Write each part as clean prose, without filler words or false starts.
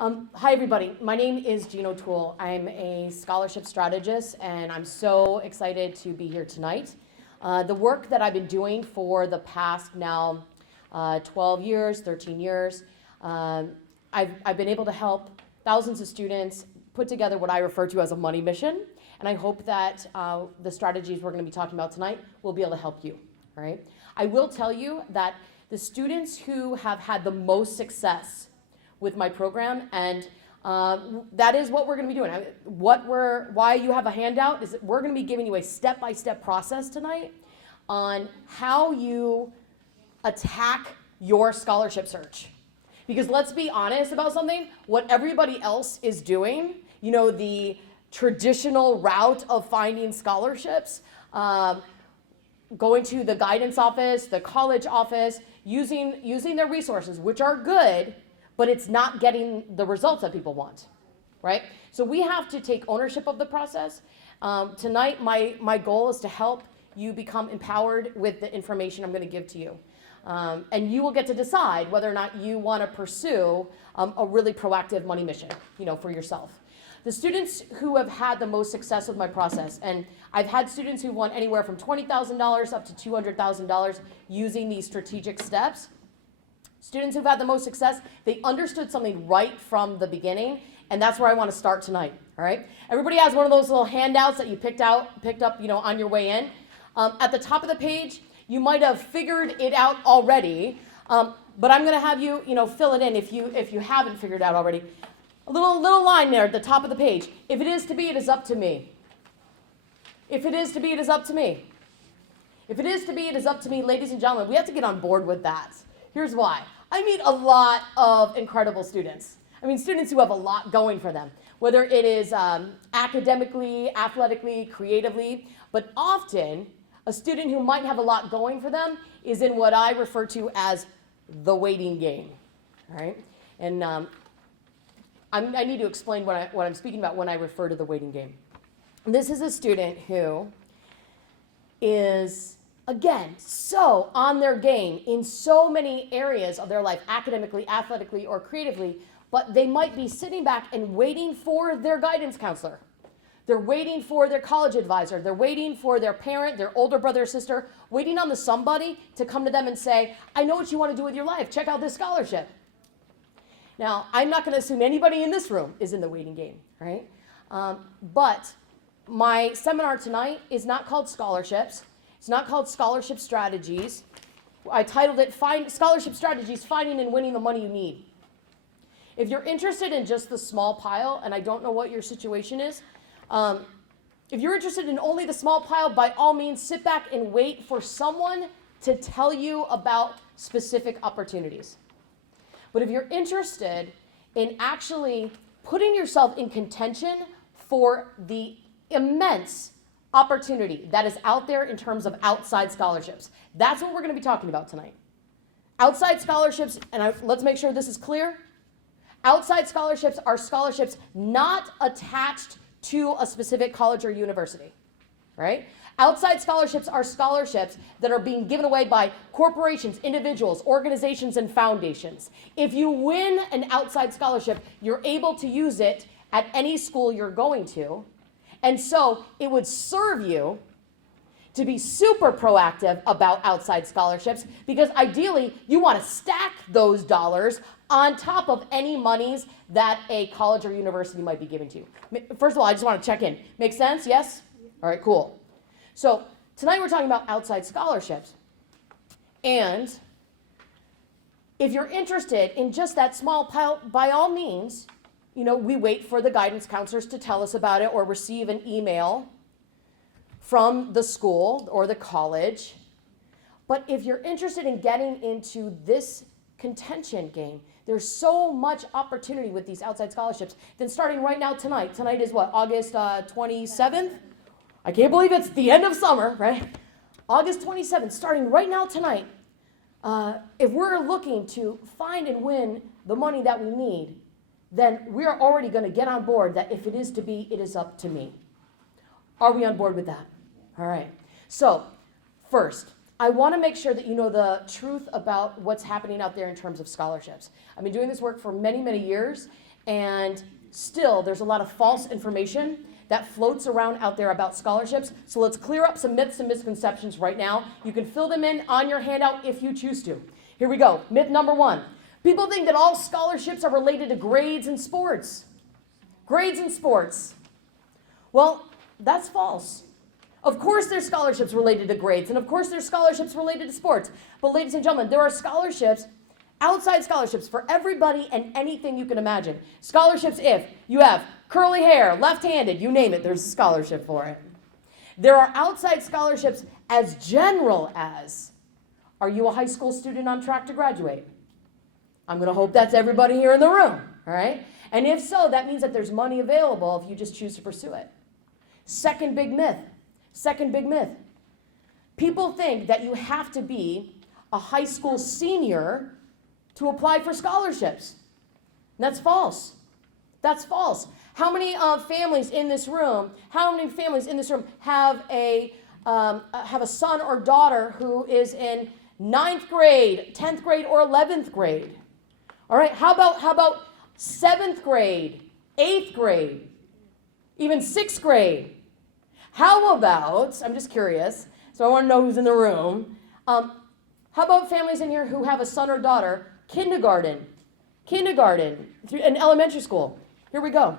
Hi, everybody. My name is Jean O'Toole. I'm a scholarship strategist, and I'm so excited to be here tonight. The work that I've been doing for the past now 12 years, 13 years, I've been able to help thousands of students put together what I refer to as a money mission, and I hope that the strategies we're going to be talking about tonight will be able to help you. All right? I will tell you that the students who have had the most success with my program, and that is what we're going to be doing. Why you have a handout is that we're going to be giving you a step-by-step process tonight on how you attack your scholarship search. Because let's be honest about something, what everybody else is doing, you know, the traditional route of finding scholarships, going to the guidance office, the college office, using their resources, which are good, but it's not getting the results that people want, right? So we have to take ownership of the process. Tonight, my goal is to help you become empowered with the information I'm going to give to you. And you will get to decide whether or not you want to pursue a really proactive money mission, you know, for yourself. The students who have had the most success with my process, and I've had students who won anywhere from $20,000 up to $200,000 using these strategic steps. Students who've had the most success, they understood something right from the beginning, and that's where I want to start tonight, all right? Everybody has one of those little handouts that you picked up, you know, on your way in. At the top of the page, you might have figured it out already, but I'm going to have you, you know, fill it in if you haven't figured it out already. A little line there at the top of the page. If it is to be, it is up to me. If it is to be, it is up to me. If it is to be, it is up to me, ladies and gentlemen. We have to get on board with that. Here's why. I meet a lot of incredible students. I mean, students who have a lot going for them, whether it is academically, athletically, creatively, but often a student who might have a lot going for them is in what I refer to as the waiting game, all right? And I need to explain what I'm speaking about when I refer to the waiting game. This is a student who is, again, so on their game in so many areas of their life, academically, athletically, or creatively, but they might be sitting back and waiting for their guidance counselor. They're waiting for their college advisor. They're waiting for their parent, their older brother or sister, waiting on the somebody to come to them and say, I know what you want to do with your life. Check out this scholarship. Now, I'm not going to assume anybody in this room is in the waiting game, right? But my seminar tonight is not called scholarships. It's not called Scholarship Strategies. I titled it Scholarship Strategies, Finding and Winning the Money You Need. If you're interested in just the small pile, and I don't know what your situation is, if you're interested in only the small pile, by all means, sit back and wait for someone to tell you about specific opportunities. But if you're interested in actually putting yourself in contention for the immense opportunity that is out there in terms of outside scholarships. That's what we're going to be talking about tonight. Outside scholarships, and let's make sure this is clear. Outside scholarships are scholarships not attached to a specific college or university, right? Outside scholarships are scholarships that are being given away by corporations, individuals, organizations, and foundations. If you win an outside scholarship, you're able to use it at any school you're going to. And so it would serve you to be super proactive about outside scholarships because ideally you want to stack those dollars on top of any monies that a college or university might be giving to you. First of all, I just want to check in. Make sense? Yes? All right, cool. So tonight we're talking about outside scholarships. And if you're interested in just that small pile, by all means, you know, we wait for the guidance counselors to tell us about it or receive an email from the school or the college. But if you're interested in getting into this contention game, there's so much opportunity with these outside scholarships. Then starting right now tonight. Tonight is what, August 27th? I can't believe it's the end of summer, right? August 27th, starting right now tonight. If we're looking to find and win the money that we need, then we're already going to get on board that if it is to be, it is up to me. Are we on board with that? All right. So first, I want to make sure that you know the truth about what's happening out there in terms of scholarships. I've been doing this work for many, many years, And still, there's a lot of false information that floats around out there about scholarships. So let's clear up some myths and misconceptions right now. You can fill them in on your handout if you choose to. Here we go. Myth number 1. People think that all scholarships are related to grades in sports. Grades in sports. Well, that's false. Of course there's scholarships related to grades, and of course there's scholarships related to sports. But ladies and gentlemen, there are scholarships, outside scholarships for everybody and anything you can imagine. Scholarships if you have curly hair, left-handed, you name it, there's a scholarship for it. There are outside scholarships as general as, are you a high school student on track to graduate? I'm going to hope that's everybody here in the room, all right? And if so, that means that there's money available if you just choose to pursue it. Second big myth. People think that you have to be a high school senior to apply for scholarships. And that's false. That's false. How many families in this room have a son or daughter who is in 9th grade, 10th grade, or 11th grade? All right, how about 7th grade, 8th grade, even 6th grade? How about, I'm just curious, so I want to know who's in the room. How about families in here who have a son or daughter, kindergarten, and elementary school? Here we go.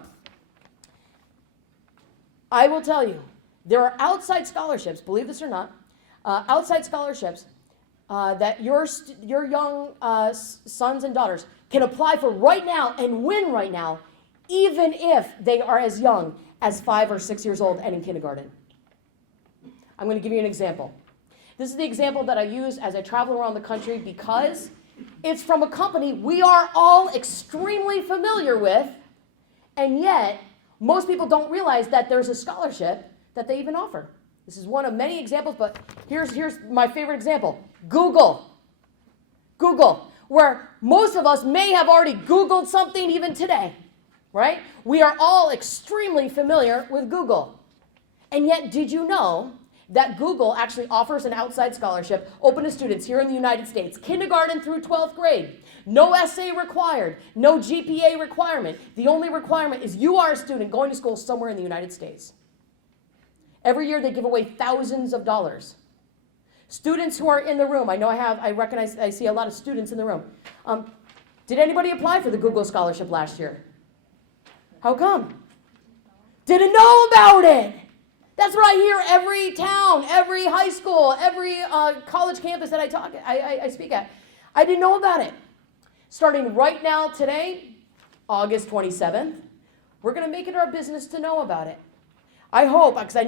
I will tell you, there are outside scholarships, believe this or not, outside scholarships that your young sons and daughters can apply for right now and win right now, even if they are as young as 5 or 6 years old and in kindergarten. I'm going to give you an example. This is the example that I use as I travel around the country because it's from a company we are all extremely familiar with, and yet most people don't realize that there's a scholarship that they even offer. This is one of many examples, but here's my favorite example. Google, where most of us may have already Googled something even today, right? We are all extremely familiar with Google. And yet, did you know that Google actually offers an outside scholarship open to students here in the United States, kindergarten through 12th grade? No essay required, no GPA requirement. The only requirement is you are a student going to school somewhere in the United States. Every year they give away thousands of dollars. Students who are in the room, I see a lot of students in the room. Did anybody apply for the Google Scholarship last year? How come? Didn't know about it. That's what I hear every town, every high school, every college campus that I speak at. I didn't know about it. Starting right now today, August 27th, we're going to make it our business to know about it. I hope, because I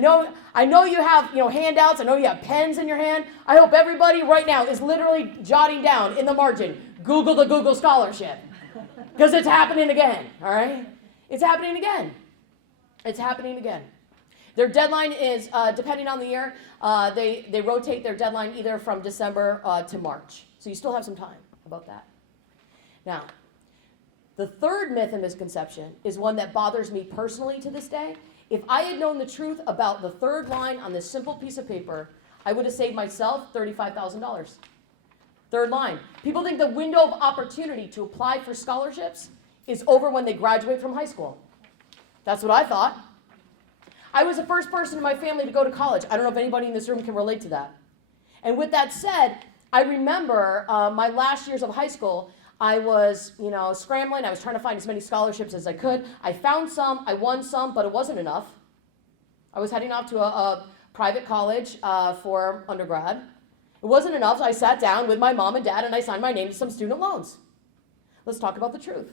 know you have handouts, I know you have pens in your hand. I hope everybody right now is literally jotting down in the margin, Google the Google Scholarship. Because it's happening again, all right? It's happening again. It's happening again. Their deadline is, depending on the year, they rotate their deadline either from December to March. So you still have some time about that. Now, the third myth and misconception is one that bothers me personally to this day. If I had known the truth about the third line on this simple piece of paper, I would have saved myself $35,000. Third line. People think the window of opportunity to apply for scholarships is over when they graduate from high school. That's what I thought. I was the first person in my family to go to college. I don't know if anybody in this room can relate to that. And with that said, I remember my last years of high school, I was, scrambling. I was trying to find as many scholarships as I could. I found some, I won some, but it wasn't enough. I was heading off to a private college for undergrad. It wasn't enough, so I sat down with my mom and dad and I signed my name to some student loans. Let's talk about the truth.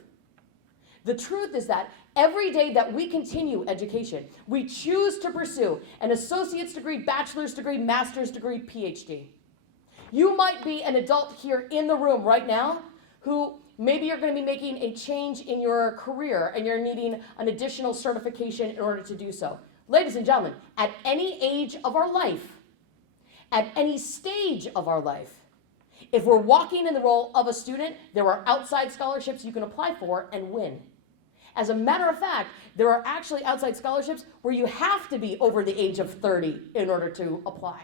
The truth is that every day that we continue education, we choose to pursue an associate's degree, bachelor's degree, master's degree, PhD. You might be an adult here in the room right now who maybe you're going to be making a change in your career and you're needing an additional certification in order to do so. Ladies and gentlemen, at any age of our life, at any stage of our life, if we're walking in the role of a student, there are outside scholarships you can apply for and win. As a matter of fact, there are actually outside scholarships where you have to be over the age of 30 in order to apply.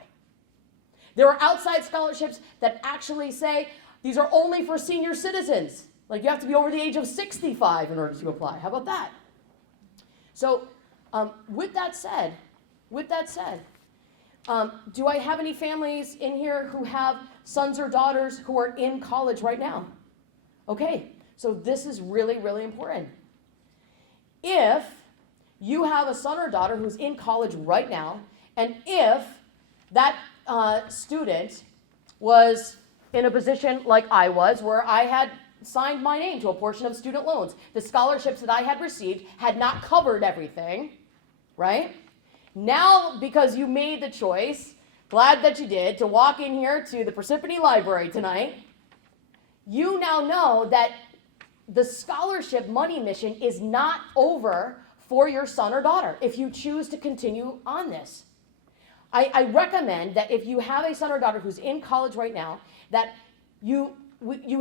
There are outside scholarships that actually say these are only for senior citizens. Like you have to be over the age of 65 in order to apply. How about that? So with that said, do I have any families in here who have sons or daughters who are in college right now? Okay, so this is really, really important. If you have a son or daughter who's in college right now, and if that student was in a position like I was, where I had signed my name to a portion of student loans, the scholarships that I had received had not covered everything, right? Now, because you made the choice, glad that you did, to walk in here to the Parsippany Library tonight, you now know that the scholarship money mission is not over for your son or daughter if you choose to continue on this. I recommend that if you have a son or daughter who's in college right now, that you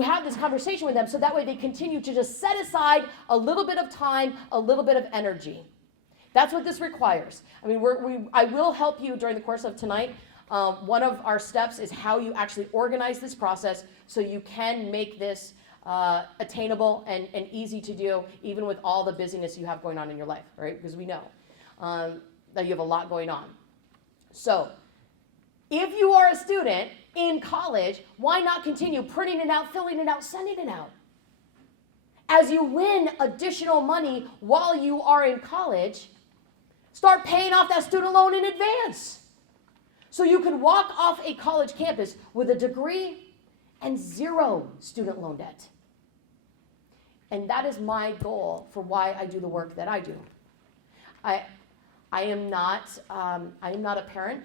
have this conversation with them so that way they continue to just set aside a little bit of time, a little bit of energy. That's what this requires. I mean, I will help you during the course of tonight. One of our steps is how you actually organize this process so you can make this attainable and easy to do, even with all the busyness you have going on in your life, right? Because we know that you have a lot going on. So if you are a student in college, why not continue printing it out, filling it out, sending it out? As you win additional money while you are in college, start paying off that student loan in advance. So you can walk off a college campus with a degree and zero student loan debt. And that is my goal for why I do the work that I do. I am not a parent.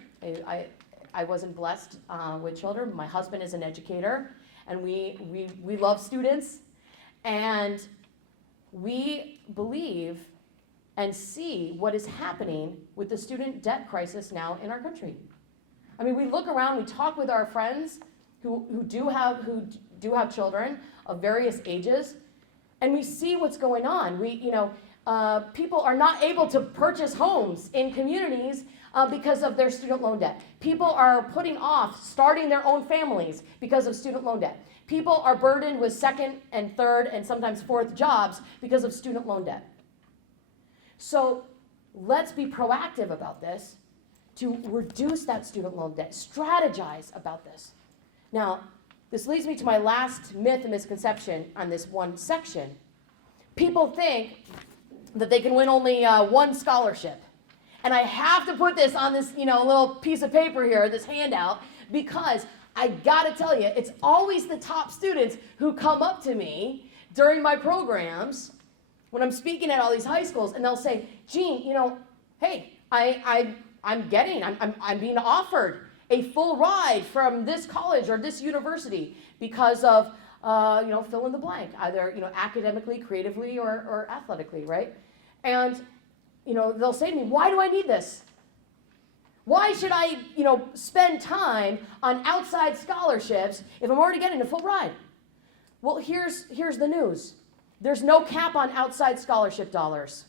I wasn't blessed with children. My husband is an educator, and we love students, and we believe and see what is happening with the student debt crisis now in our country. I mean, we look around, we talk with our friends who do have children of various ages, and we see what's going on. People are not able to purchase homes in communities because of their student loan debt. People are putting off starting their own families because of student loan debt. People are burdened with second and third and sometimes fourth jobs because of student loan debt. So let's be proactive about this to reduce that student loan debt. Strategize about this. Now, this leads me to my last myth and misconception on this one section. People think that they can win only one scholarship. And I have to put this on this, little piece of paper here, this handout, because I gotta tell you, it's always the top students who come up to me during my programs when I'm speaking at all these high schools, and they'll say, Gene, hey, I'm being offered a full ride from this college or this university because of, fill in the blank, either, academically, creatively, or athletically, right? And, they'll say to me, why do I need this? Why should I, spend time on outside scholarships if I'm already getting a full ride? Well, here's the news. There's no cap on outside scholarship dollars.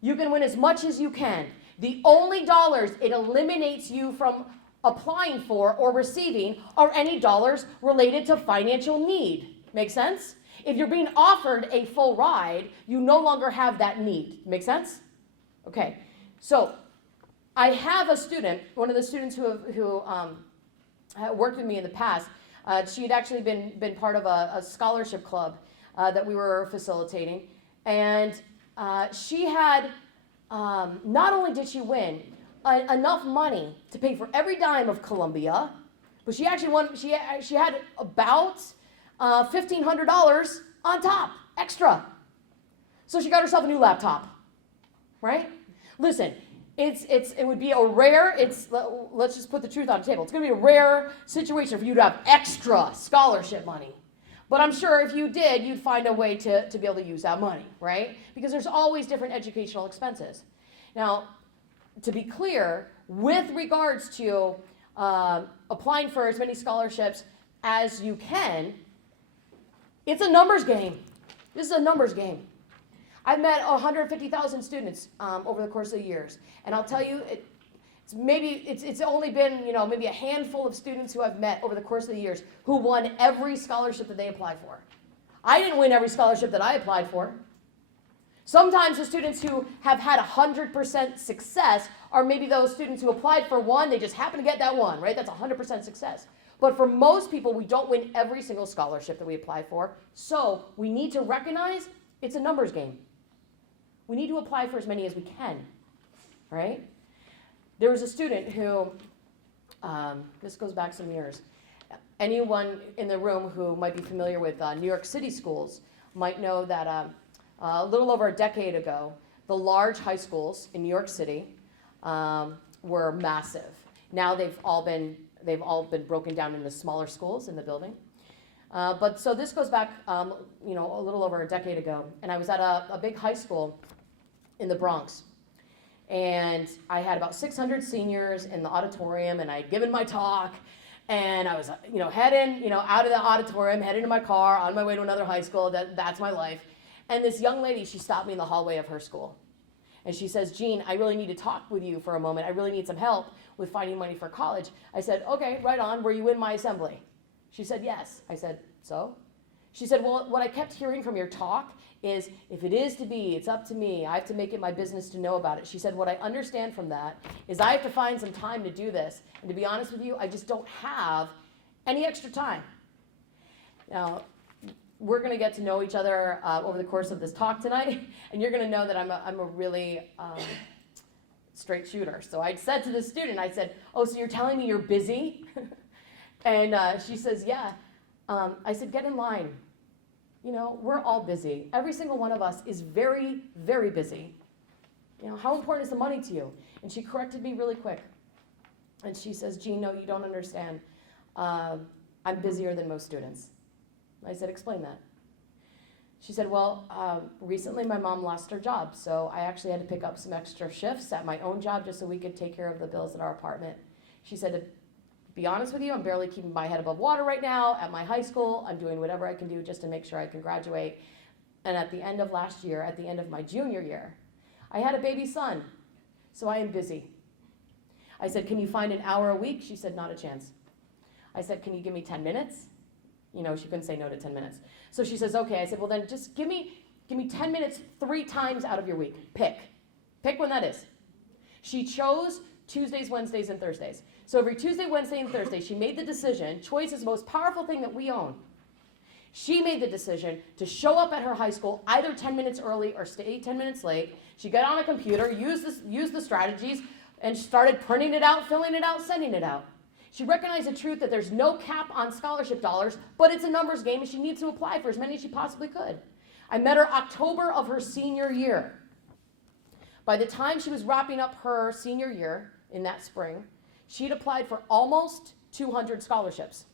You can win as much as you can. The only dollars it eliminates you from applying for or receiving are any dollars related to financial need. Make sense? If you're being offered a full ride, you no longer have that need. Make sense? Okay. So I have a student, one of the students who worked with me in the past. She had actually been part of a scholarship club that we were facilitating, and she had not only did she win enough money to pay for every dime of Columbia, but she actually won. She had about $1,500 on top, extra. So she got herself a new laptop, right? Listen, it would be a rare. Let's just put the truth on the table. It's going to be a rare situation for you to have extra scholarship money. But I'm sure if you did, you'd find a way to be able to use that money, right? Because there's always different educational expenses. Now, to be clear, with regards to applying for as many scholarships as you can, it's a numbers game. This is a numbers game. I've met 150,000 students over the course of the years, and I'll tell you, it's only been maybe a handful of students who I've met over the course of the years who won every scholarship that they applied for. I didn't win every scholarship that I applied for. Sometimes the students who have had 100% success are maybe those students who applied for one, they just happen to get that one, right? That's 100% success. But for most people, we don't win every single scholarship that we apply for. So we need to recognize it's a numbers game. We need to apply for as many as we can, right? There was a student who, this goes back some years. Anyone in the room who might be familiar with New York City schools might know that a little over a decade ago, the large high schools in New York City were massive. Now they've all been broken down into smaller schools in the building. But so this goes back, a little over a decade ago, and I was at a big high school in the Bronx. And I had about 600 seniors in the auditorium, and I had given my talk, and I was, heading, out of the auditorium, heading to my car, on my way to another high school. That's my life. And this young lady, she stopped me in the hallway of her school. And she says, Jean, I really need to talk with you for a moment. I really need some help with finding money for college. I said, okay, right on. Were you in my assembly? She said, yes. I said, so? She said, well, what I kept hearing from your talk is, if it is to be, it's up to me. I have to make it my business to know about it. She said, what I understand from that is I have to find some time to do this. And to be honest with you, I just don't have any extra time. Now, we're going to get to know each other over the course of this talk tonight, and you're going to know that I'm a really straight shooter. So I said to the student, I said, oh, so you're telling me you're busy? And she says, yeah. I said, get in line. We're all busy. Every single one of us is very, very busy. How important is the money to you? And she corrected me really quick. And she says, Jean, no, you don't understand. I'm busier than most students. I said, explain that. She said, well, recently my mom lost her job, so I actually had to pick up some extra shifts at my own job just so we could take care of the bills at our apartment. She said, to be honest with you, I'm barely keeping my head above water right now at my high school. I'm doing whatever I can do just to make sure I can graduate. And at the end of last year, at the end of my junior year, I had a baby son, so I am busy. I said, can you find an hour a week? She said, not a chance. I said, can you give me 10 minutes? She couldn't say no to 10 minutes. So she says, okay. I said, well, then just give me 10 minutes 3 times out of your week. Pick when that is. She chose Tuesdays, Wednesdays, and Thursdays. So every Tuesday, Wednesday, and Thursday, she made the decision. Choice is the most powerful thing that we own. She made the decision to show up at her high school either 10 minutes early or stay 10 minutes late. She got on a computer, used the strategies, and started printing it out, filling it out, sending it out. She recognized the truth that there's no cap on scholarship dollars, but it's a numbers game, and she needs to apply for as many as she possibly could. I met her October of her senior year. By the time she was wrapping up her senior year in that spring, she'd applied for almost 200 scholarships.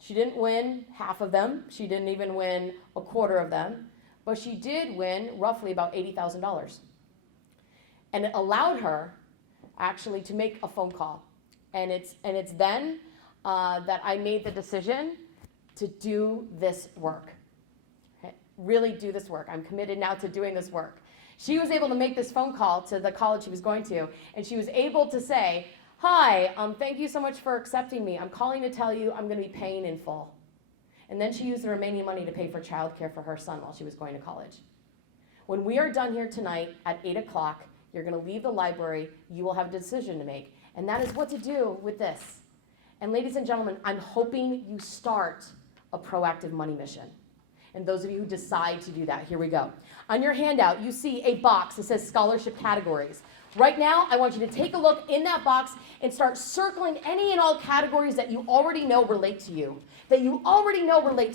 She didn't win half of them. She didn't even win a quarter of them, but she did win roughly about $80,000. And it allowed her actually to make a phone call. And it's then that I made the decision to do this work. Okay? Really do this work. I'm committed now to doing this work. She was able to make this phone call to the college she was going to, and she was able to say, hi, thank you so much for accepting me. I'm calling to tell you I'm going to be paying in full. And then she used the remaining money to pay for childcare for her son while she was going to college. When we are done here tonight at 8 o'clock, you're going to leave the library. You will have a decision to make. And that is what to do with this. And ladies and gentlemen, I'm hoping you start a proactive money mission. And those of you who decide to do that, here we go. On your handout, you see a box that says scholarship categories. Right now, I want you to take a look in that box and start circling any and all categories that you already know relate to you. Okay? You already know relate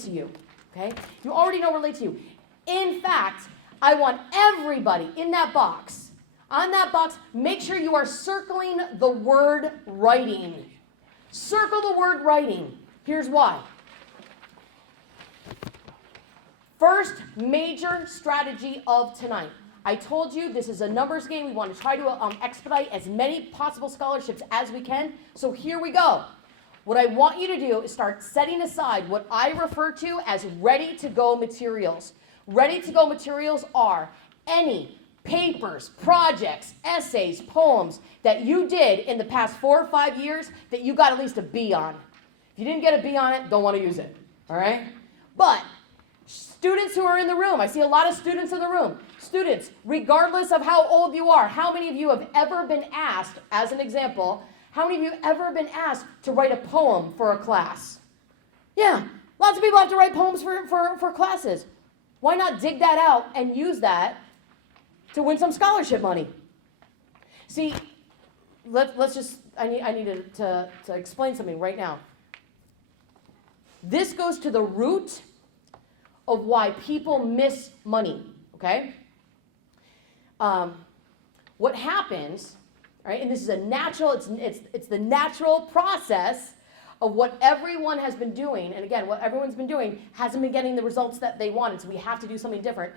to you. In fact, I want everybody in that box, on that box, make sure you are circling the word writing. Circle the word writing. Here's why. First major strategy of tonight. I told you this is a numbers game. We want to try to expedite as many possible scholarships as we can. So here we go. What I want you to do is start setting aside what I refer to as ready-to-go materials. Ready-to-go materials are any papers, projects, essays, poems that you did in the past 4 or 5 years that you got at least a B on. If you didn't get a B on it, don't want to use it, all right? But students who are in the room, I see a lot of students in the room. Students, regardless of how old you are, how many of you have ever been asked, as an example, how many of you have ever been asked to write a poem for a class? Yeah, lots of people have to write poems for classes. Why not dig that out and use that to win some scholarship money? See, let's just, I need to explain something right now. This goes to the root of why people miss money, okay? What happens, right, and this is a natural, it's the natural process of what everyone has been doing, and again, what everyone's been doing hasn't been getting the results that they wanted, so we have to do something different.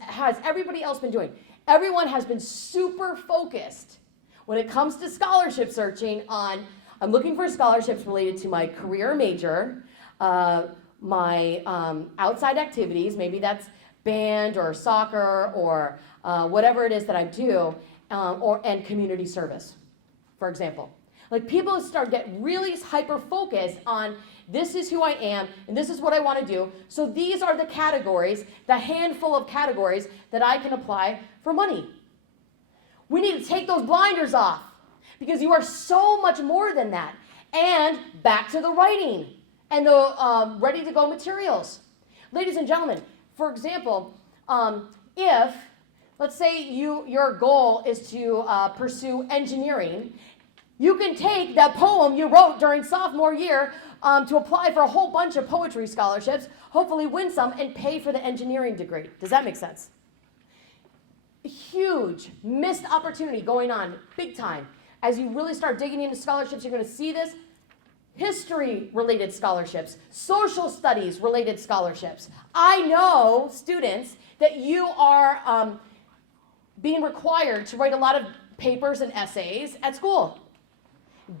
Has everybody else been doing? Everyone has been super focused when it comes to scholarship searching on, I'm looking for scholarships related to my career major, my outside activities, maybe that's band or soccer or whatever it is that I do, and community service, for example. Like people get really hyper-focused on this is who I am and this is what I want to do. So these are the categories, the handful of categories that I can apply for money. We need to take those blinders off because you are so much more than that. And back to the writing and the ready-to-go materials. Ladies and gentlemen, for example, if, let's say your goal is to pursue engineering, you can take that poem you wrote during sophomore year to apply for a whole bunch of poetry scholarships, hopefully win some, and pay for the engineering degree. Does that make sense? Huge missed opportunity going on, big time. As you really start digging into scholarships, you're going to see this. History-related scholarships, social studies-related scholarships. I know, students, that you are being required to write a lot of papers and essays at school.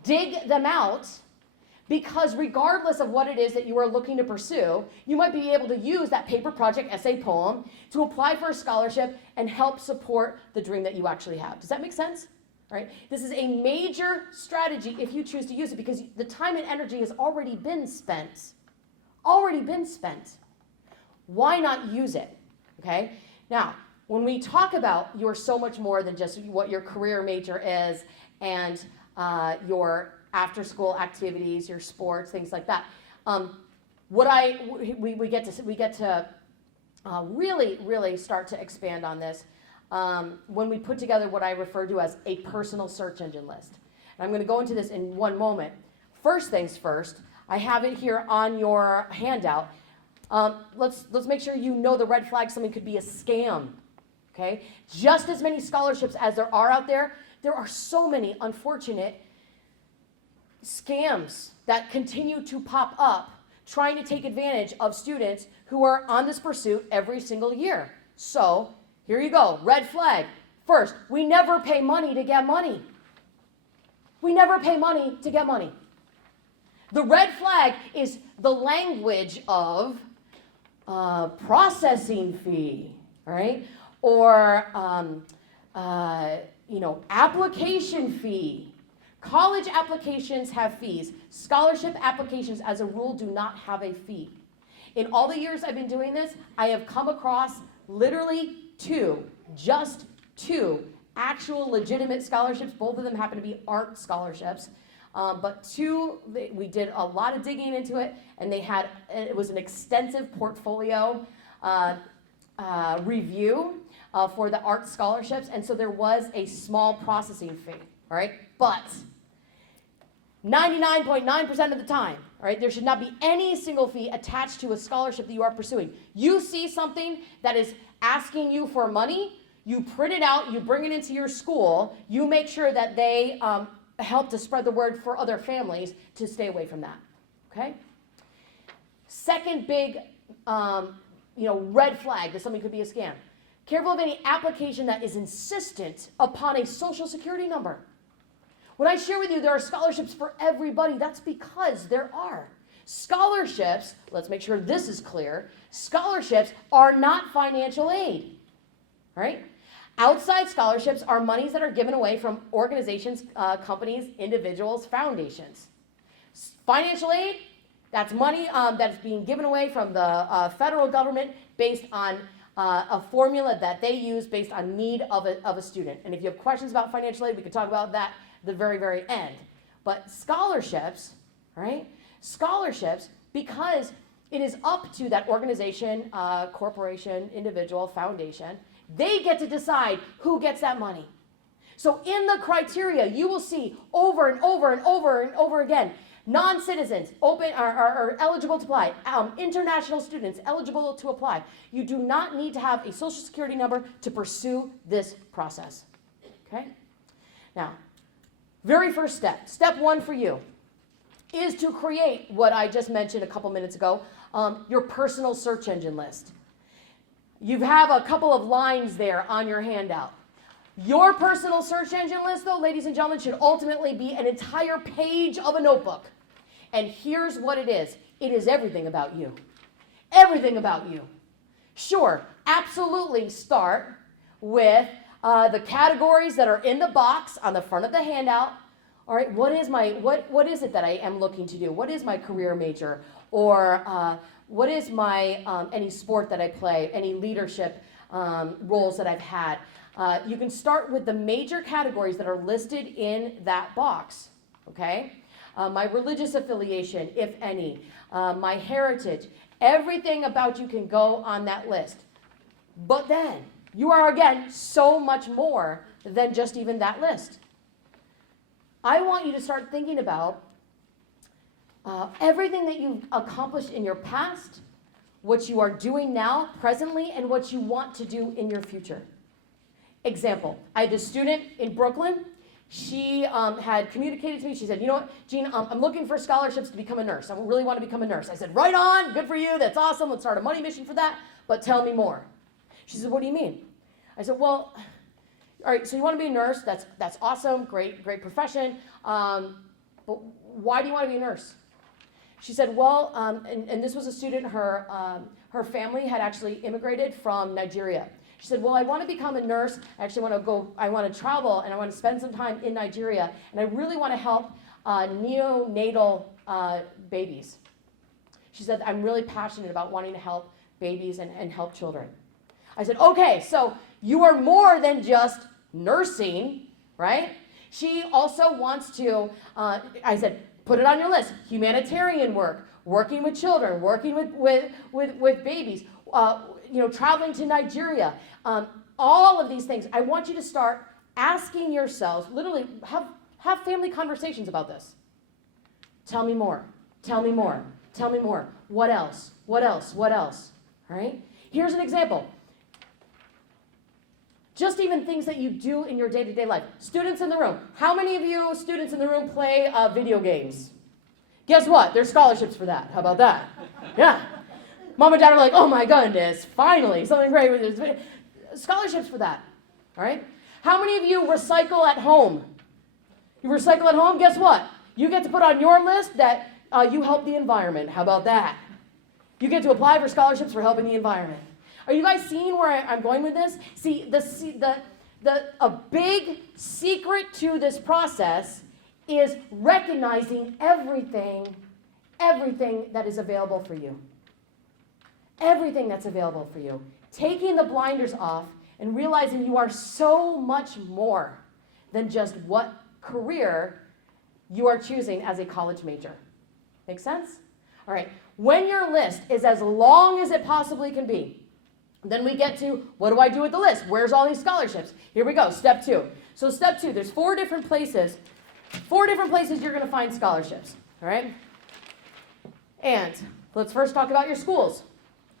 Dig them out, because regardless of what it is that you are looking to pursue, you might be able to use that paper project, essay, poem to apply for a scholarship and help support the dream that you actually have. Does that make sense? Right? This is a major strategy if you choose to use it, because the time and energy has already been spent. Already been spent. Why not use it? Okay? Now, when we talk about you're so much more than just what your career major is and your after-school activities, your sports, things like that. We get to really start to expand on this when we put together what I refer to as a personal search engine list. And I'm going to go into this in one moment. First things first, I have it here on your handout. Let's make sure you know the red flag. Something could be a scam. Okay, just as many scholarships as there are out there, there are so many unfortunate scams that continue to pop up trying to take advantage of students who are on this pursuit every single year. So here you go, red flag. First, we never pay money to get money. We never pay money to get money. The red flag is the language of processing fee, right? Or application fee. College applications have fees. Scholarship applications, as a rule, do not have a fee. In all the years I've been doing this, I have come across literally just two actual legitimate scholarships. Both of them happen to be art scholarships. But two, we did a lot of digging into it, and it was an extensive portfolio review for the art scholarships, and so there was a small processing fee, all right? But 99.9% of the time, all right, there should not be any single fee attached to a scholarship that you are pursuing. You see something that is asking you for money, you print it out, you bring it into your school, you make sure that they help to spread the word for other families to stay away from that, okay? Second big red flag that something could be a scam. Careful of any application that is insistent upon a social security number. When I share with you there are scholarships for everybody, that's because there are. Scholarships, let's make sure this is clear, scholarships are not financial aid, right? Outside scholarships are monies that are given away from organizations, companies, individuals, foundations. Financial aid, That's money that's being given away from the federal government based on a formula that they use based on need of a student. And if you have questions about financial aid, we can talk about that at the very, very end. But scholarships, right? Scholarships, because it is up to that organization, corporation, individual, foundation, they get to decide who gets that money. So in the criteria, you will see over and over and over and over again, non-citizens are eligible to apply. International students eligible to apply. You do not need to have a social security number to pursue this process. Okay? Now, very first step, step one for you, is to create what I just mentioned a couple minutes ago, your personal search engine list. You have a couple of lines there on your handout. Your personal search engine list, though, ladies and gentlemen, should ultimately be an entire page of a notebook. And here's what it is. It is everything about you. Everything about you. Sure, absolutely start with the categories that are in the box on the front of the handout. All right, what is it that I am looking to do? What is my career major? Or what is my any sport that I play? Any leadership roles that I've had? You can start with the major categories that are listed in that box, okay? My religious affiliation, if any, my heritage, everything about you can go on that list. But then, you are, again, so much more than just even that list. I want you to start thinking about everything that you've accomplished in your past, what you are doing now, presently, and what you want to do in your future. Example, I had a student in Brooklyn. She had communicated to me. She said, you know what, Jean, I'm looking for scholarships to become a nurse. I really want to become a nurse. I said, right on, good for you. That's awesome. Let's start a money mission for that. But tell me more. She said, what do you mean? I said, well, all right, so you want to be a nurse. That's awesome. Great profession. But why do you want to be a nurse? She said, well, and this was a student, her family had actually immigrated from Nigeria. She said, well, I want to become a nurse. I actually I want to travel, and I want to spend some time in Nigeria, and I really want to help neonatal babies. She said, I'm really passionate about wanting to help babies and help children. I said, okay, so you are more than just nursing, right? She also wants to, I said, put it on your list, humanitarian work, working with children, working with babies, traveling to Nigeria, all of these things. I want you to start asking yourselves, literally have family conversations about this. Tell me more, tell me more, tell me more. What else, what else, what else, all right? Here's an example. Just even things that you do in your day-to-day life. Students in the room. How many of you students in the room play video games? Guess what? There's scholarships for that. How about that? Yeah. Mom and dad are like, oh my goodness, finally, something great with this. Scholarships for that, all right? How many of you recycle at home? You recycle at home, guess what? You get to put on your list that you help the environment. How about that? You get to apply for scholarships for helping the environment. Are you guys seeing where I'm going with this? See, a big secret to this process is recognizing everything that is available for you. Everything that's available for you. Taking the blinders off and realizing you are so much more than just what career you are choosing as a college major. Make sense? All right. When your list is as long as it possibly can be, then we get to, what do I do with the list? Where's all these scholarships? Here we go, step 2. So step 2, there's 4 different places you're going to find scholarships, all right? And let's first talk about your schools,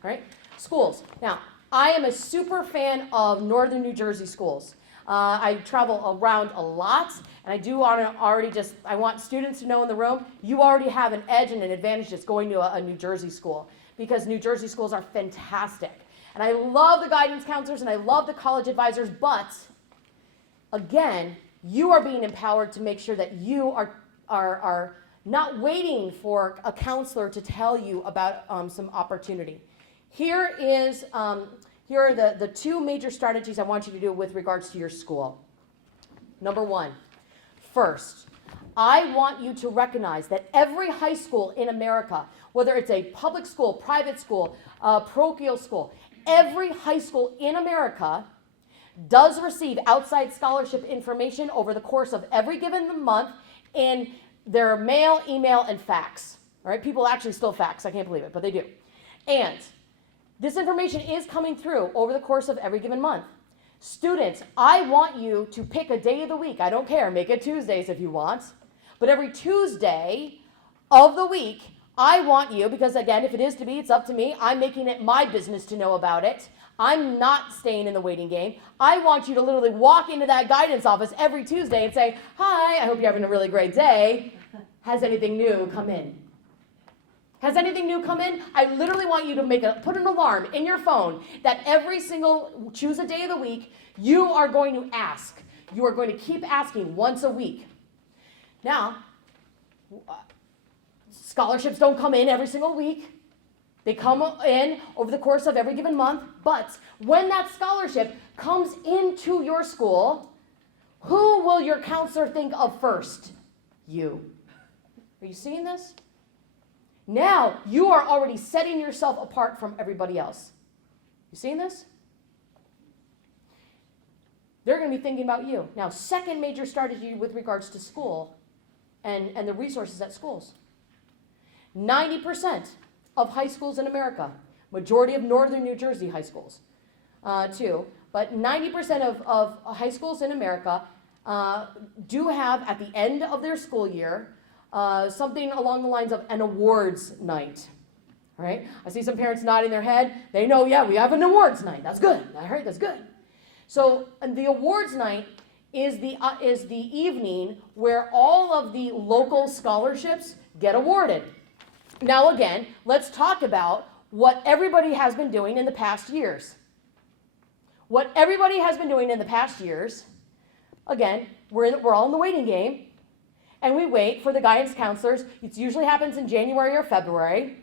all right? Schools. Now, I am a super fan of Northern New Jersey schools. I travel around a lot, and I do I want students to know in the room, you already have an edge and an advantage just going to a New Jersey school, because New Jersey schools are fantastic. And I love the guidance counselors and I love the college advisors, but again, you are being empowered to make sure that you are not waiting for a counselor to tell you about some opportunity. Here are the 2 major strategies I want you to do with regards to your school. Number 1, first, I want you to recognize that every high school in America, whether it's a public school, private school, parochial school, every high school in America does receive outside scholarship information over the course of every given month in their mail, email, and fax. All right, people actually still fax. I can't believe it, but they do. And this information is coming through over the course of every given month. Students, I want you to pick a day of the week. I don't care. Make it Tuesdays if you want. But every Tuesday of the week, I want you, because again, if it is to be, it's up to me. I'm making it my business to know about it. I'm not staying in the waiting game. I want you to literally walk into that guidance office every Tuesday and say, hi, I hope you're having a really great day. Has anything new come in? Has anything new come in? I literally want you to put an alarm in your phone that every single, choose a day of the week, you are going to ask. You are going to keep asking once a week. Now, scholarships don't come in every single week. They come in over the course of every given month. But when that scholarship comes into your school, who will your counselor think of first? You. Are you seeing this? Now, you are already setting yourself apart from everybody else. You seeing this? They're going to be thinking about you. Now, second major strategy with regards to school and the resources at schools. 90% of high schools in America, majority of northern New Jersey high schools too, but 90% of high schools in America do have, at the end of their school year, something along the lines of an awards night. All right? I see some parents nodding their head. They know, yeah, we have an awards night. That's good. All right, that's good. So the awards night is the evening where all of the local scholarships get awarded. Now again, let's talk about what everybody has been doing in the past years. What everybody has been doing in the past years, again, we're all in the waiting game. And we wait for the guidance counselors. It usually happens in January or February.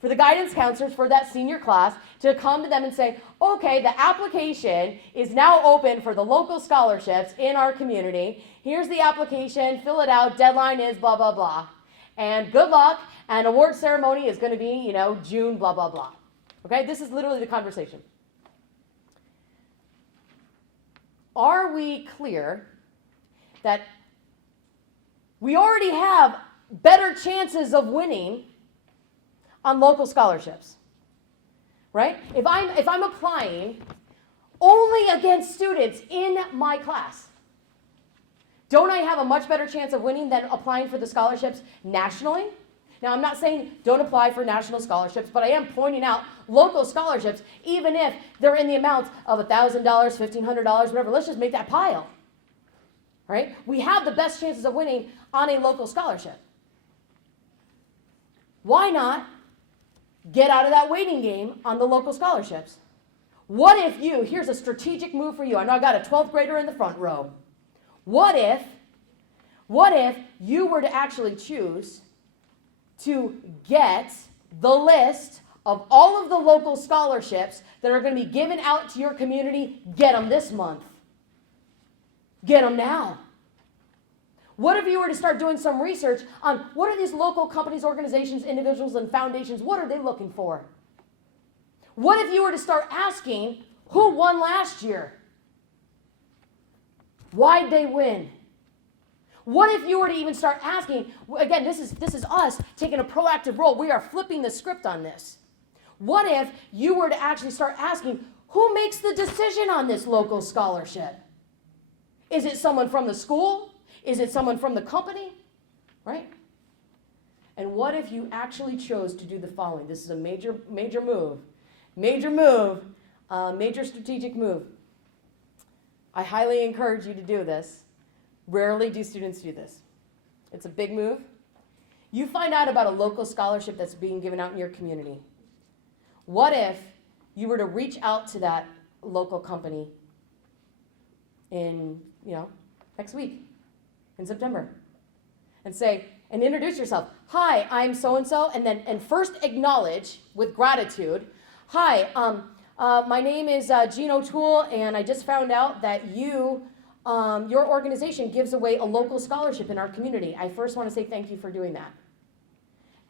For the guidance counselors for that senior class to come to them and say, okay, the application is now open for the local scholarships in our community. Here's the application, fill it out, deadline is blah, blah, blah. And good luck, and award ceremony is going to be, June, blah, blah, blah. Okay, this is literally the conversation. Are we clear that we already have better chances of winning on local scholarships, right? If I'm applying only against students in my class, don't I have a much better chance of winning than applying for the scholarships nationally? Now, I'm not saying don't apply for national scholarships, but I am pointing out local scholarships, even if they're in the amount of $1,000, $1,500, whatever. Let's just make that pile. Right? We have the best chances of winning on a local scholarship. Why not get out of that waiting game on the local scholarships? What if here's a strategic move for you. I know I got a 12th grader in the front row. What if you were to actually choose to get the list of all of the local scholarships that are going to be given out to your community, get them this month? Get them now. What if you were to start doing some research on what are these local companies, organizations, individuals, and foundations, what are they looking for? What if you were to start asking who won last year? Why'd they win? What if you were to even start asking, again, this is us taking a proactive role. We are flipping the script on this. What if you were to actually start asking, who makes the decision on this local scholarship? Is it someone from the school? Is it someone from the company? Right? And what if you actually chose to do the following? This is a major move. Major strategic move. I highly encourage you to do this. Rarely do students do this. It's a big move. You find out about a local scholarship that's being given out in your community. What if you were to reach out to that local company in, next week, in September, and say, and introduce yourself. Hi, I'm so-and-so, and first acknowledge with gratitude. Hi, my name is Jean O'Toole, and I just found out that you your organization gives away a local scholarship in our community, I first want to say thank you for doing that.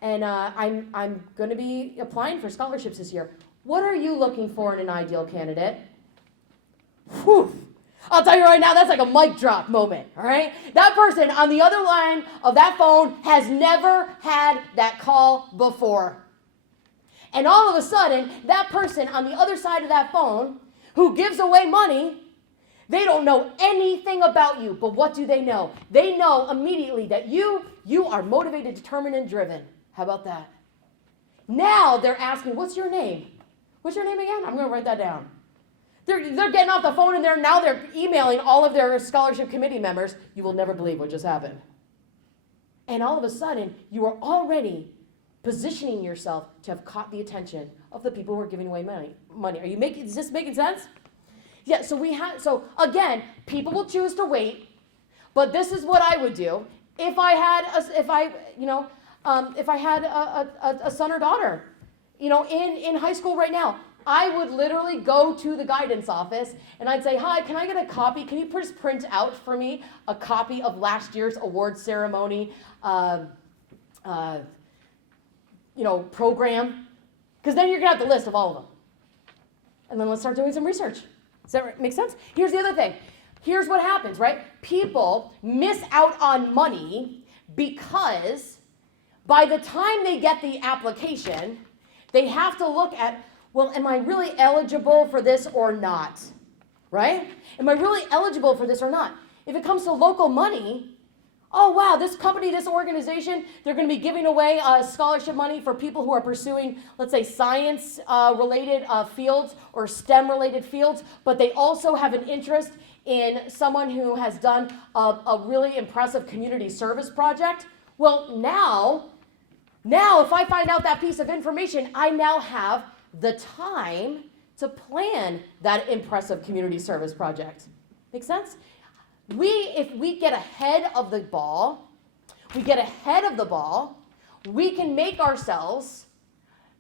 And I'm going to be applying for scholarships this year. What are you looking for in an ideal candidate? Whew. I'll tell you right now, that's like a mic drop moment, all right? That person on the other line of that phone has never had that call before. And all of a sudden, that person on the other side of that phone who gives away money, they don't know anything about you, but what do they know? They know immediately that you are motivated, determined, and driven. How about that? Now they're asking, what's your name? What's your name again? I'm going to write that down. They're getting off the phone and they're emailing all of their scholarship committee members. You will never believe what just happened. And all of a sudden, you are already positioning yourself to have caught the attention of the people who are giving away money. Is this making sense? Yeah, so again, people will choose to wait, but this is what I would do if I had a son or daughter, in high school right now. I would literally go to the guidance office and I'd say, hi, can I get a copy? Can you just print out for me a copy of last year's award ceremony, program? Because then you're going to have the list of all of them. And then let's start doing some research. Does that make sense? Here's the other thing. Here's what happens, right? People miss out on money because by the time they get the application, they have to look at, well, am I really eligible for this or not? Right? Am I really eligible for this or not? If it comes to local money, oh, wow, this company, this organization, they're going to be giving away scholarship money for people who are pursuing, let's say, science-related fields or STEM-related fields, but they also have an interest in someone who has done a really impressive community service project. Well, now, if I find out that piece of information, I now have the time to plan that impressive community service project. Make sense? If we get ahead of the ball, we can make ourselves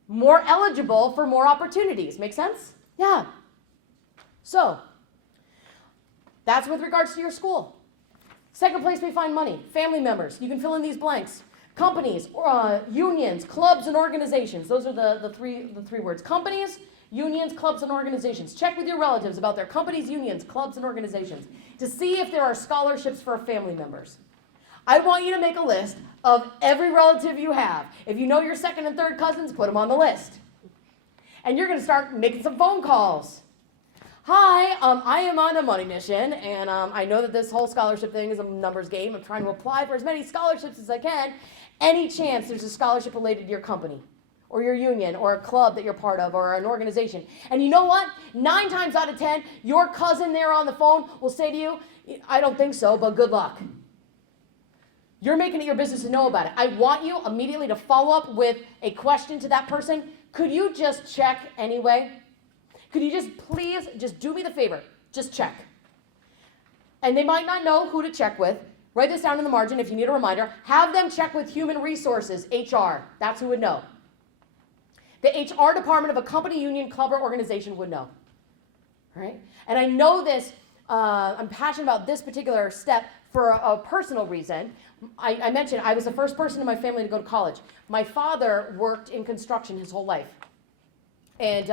more eligible for more opportunities. Make sense? Yeah. So, that's with regards to your school. Second place we find money, family members. You can fill in these blanks. Companies, unions, clubs, and organizations. Those are the three words. Companies, unions, clubs, and organizations. Check with your relatives about their companies, unions, clubs, and organizations to see if there are scholarships for family members. I want you to make a list of every relative you have. If you know your second and third cousins, put them on the list. And you're going to start making some phone calls. Hi, I am on a money mission, and I know that this whole scholarship thing is a numbers game. I'm trying to apply for as many scholarships as I can. Any chance there's a scholarship related to your company or your union or a club that you're part of or an organization? And you know what? 9 times out of 10, your cousin there on the phone will say to you, I don't think so, but good luck. You're making it your business to know about it. I want you immediately to follow up with a question to that person. Could you just check anyway? Could you please do me the favor? Just check. And they might not know who to check with. Write this down in the margin if you need a reminder. Have them check with Human Resources, HR. That's who would know. The HR department of a company, union, club, or organization would know. All right? And I know this, I'm passionate about this particular step for a personal reason. I mentioned I was the first person in my family to go to college. My father worked in construction his whole life. And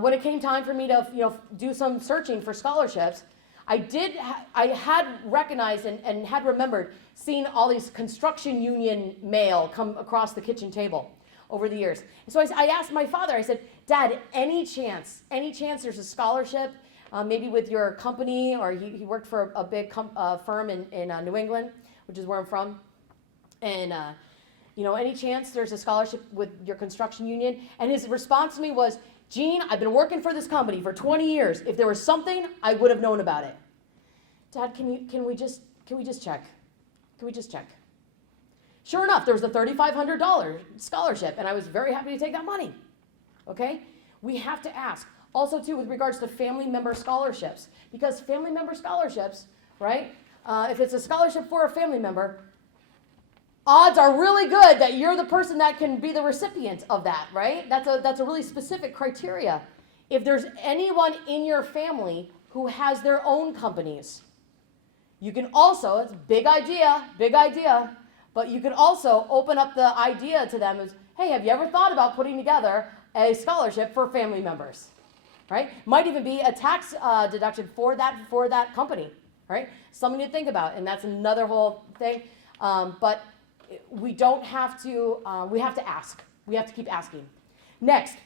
when it came time for me to do some searching for scholarships, I had recognized and had remembered seeing all these construction union mail come across the kitchen table over the years. And so I asked my father, I said, Dad, any chance there's a scholarship, maybe with your company, or he worked for a big firm in New England, which is where I'm from, and any chance there's a scholarship with your construction union? And his response to me was, Gene, I've been working for this company for 20 years. If there was something, I would have known about it. Dad, can we just check? Can we just check? Sure enough, there was a $3,500 scholarship, and I was very happy to take that money. Okay? We have to ask. Also, too, with regards to family member scholarships, because family member scholarships, right? If it's a scholarship for a family member, odds are really good that you're the person that can be the recipient of that, right? That's a really specific criteria. If there's anyone in your family who has their own companies, You can also, it's a big idea, but you can also open up the idea to them as, hey, have you ever thought about putting together a scholarship for family members, right? Might even be a tax deduction for that company, right? Something to think about, and that's another whole thing. But we don't have to, we have to ask. We have to keep asking. Next,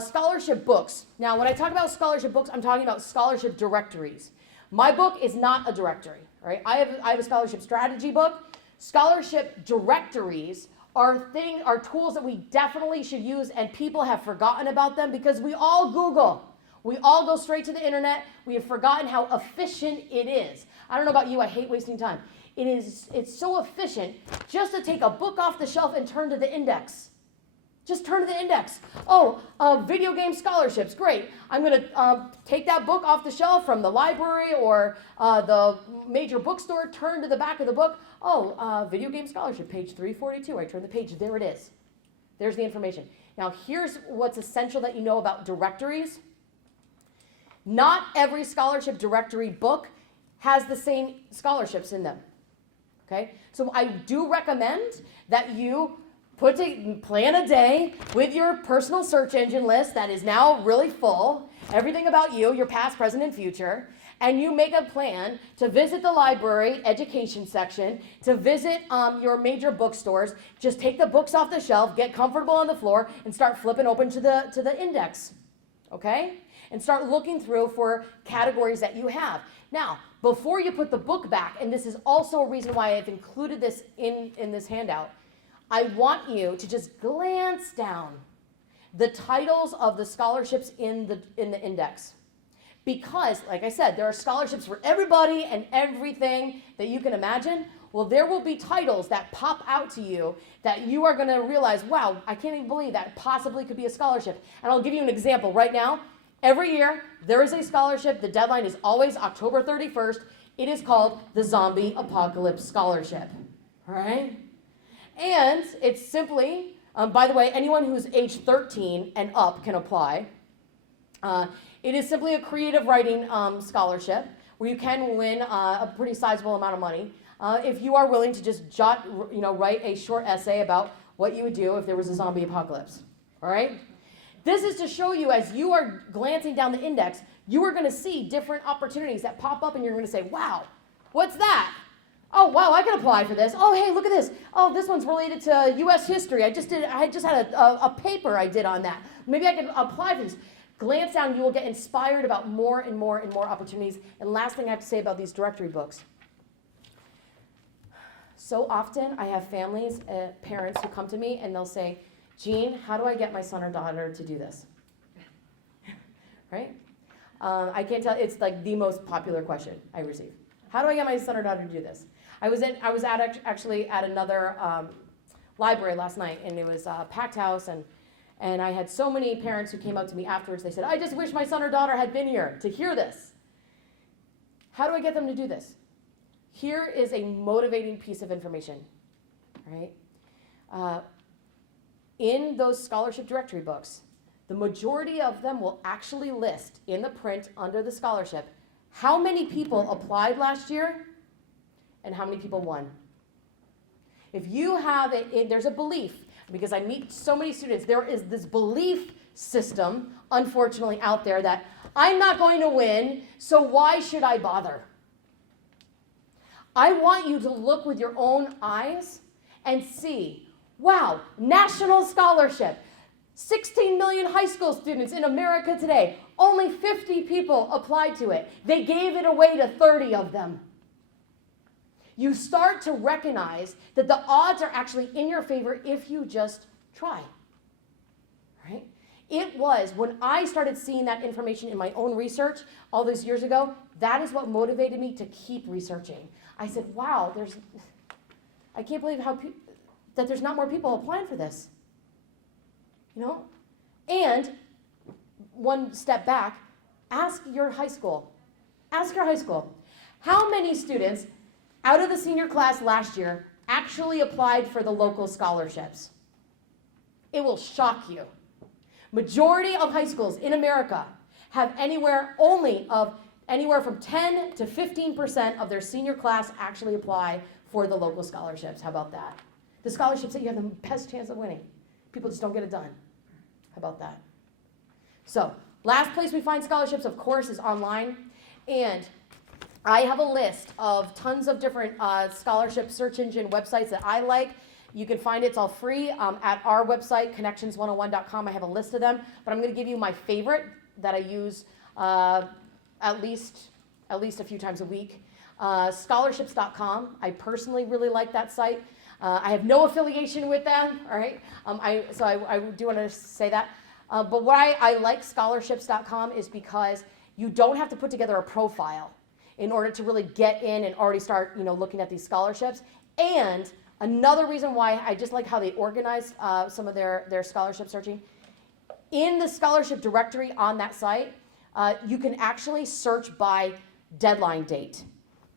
scholarship books. Now, when I talk about scholarship books, I'm talking about scholarship directories. My book is not a directory, right? I have a scholarship strategy book. Scholarship directories are tools that we definitely should use, and people have forgotten about them because we all Google. We all go straight to the internet. We have forgotten how efficient it is. I don't know about you, I hate wasting time. It's so efficient just to take a book off the shelf and turn to the index. Just turn to the index. Oh, video game scholarships, great. I'm going to take that book off the shelf from the library or the major bookstore, turn to the back of the book. Oh, video game scholarship, page 342. I turn the page, there it is. There's the information. Now, here's what's essential that you know about directories. Not every scholarship directory book has the same scholarships in them. Okay? So I do recommend that you plan a day with your personal search engine list that is now really full, everything about you, your past, present, and future, and you make a plan to visit the library education section, to visit your major bookstores. Just take the books off the shelf, get comfortable on the floor, and start flipping open to the index, okay? And start looking through for categories that you have. Now, before you put the book back, and this is also a reason why I've included this in this handout, I want you to just glance down the titles of the scholarships in the index. Because, like I said, there are scholarships for everybody and everything that you can imagine. Well, there will be titles that pop out to you that you are going to realize, wow, I can't even believe that possibly could be a scholarship. And I'll give you an example right now. Every year, there is a scholarship. The deadline is always October 31st. It is called the Zombie Apocalypse Scholarship. All right? And it's simply, by the way, anyone who's age 13 and up can apply. It is simply a creative writing scholarship where you can win a pretty sizable amount of money if you are willing to just write a short essay about what you would do if there was a zombie apocalypse. All right? This is to show you, as you are glancing down the index, you are going to see different opportunities that pop up, and you're going to say, wow, what's that? Oh, wow, I can apply for this. Oh, hey, look at this. Oh, this one's related to U.S. history. I just had a paper I did on that. Maybe I can apply for this. Glance down, you will get inspired about more and more and more opportunities. And last thing I have to say about these directory books. So often I have families, parents who come to me and they'll say, Jean, how do I get my son or daughter to do this? Right? I can't tell, it's like the most popular question I receive. How do I get my son or daughter to do this? I was actually at another library last night, and it was a packed house, and I had so many parents who came up to me afterwards. They said, I just wish my son or daughter had been here to hear this. How do I get them to do this? Here is a motivating piece of information, right? In those scholarship directory books, the majority of them will actually list in the print under the scholarship how many people applied last year and how many people won. If you have there's a belief, because I meet so many students, there is this belief system, unfortunately, out there that I'm not going to win, so why should I bother? I want you to look with your own eyes and see, wow, national scholarship, 16 million high school students in America today, only 50 people applied to it. They gave it away to 30 of them. You start to recognize that the odds are actually in your favor if you just try, right? It was when I started seeing that information in my own research all those years ago, that is what motivated me to keep researching. I said, wow, I can't believe that there's not more people applying for this. You know? And one step back, ask your high school. Ask your high school. How many students out of the senior class last year actually applied for the local scholarships? It will shock you. Majority of high schools in America have anywhere only of Anywhere from 10 to 15% of their senior class actually apply for the local scholarships. How about that? The scholarships that you have the best chance of winning. People just don't get it done. How about that? So, last place we find scholarships, of course, is online. And I have a list of tons of different scholarship search engine websites that I like. You can find it, it's all free at our website, connections101.com. I have a list of them, but I'm going to give you my favorite that I use at least a few times a week. Scholarships.com. I personally really like that site. I have no affiliation with them, all right? So I do want to say that. But why I like scholarships.com is because you don't have to put together a profile in order to really get in and already start, looking at these scholarships. And another reason why I just like how they organize some of their scholarship searching. In the scholarship directory on that site, you can actually search by deadline date.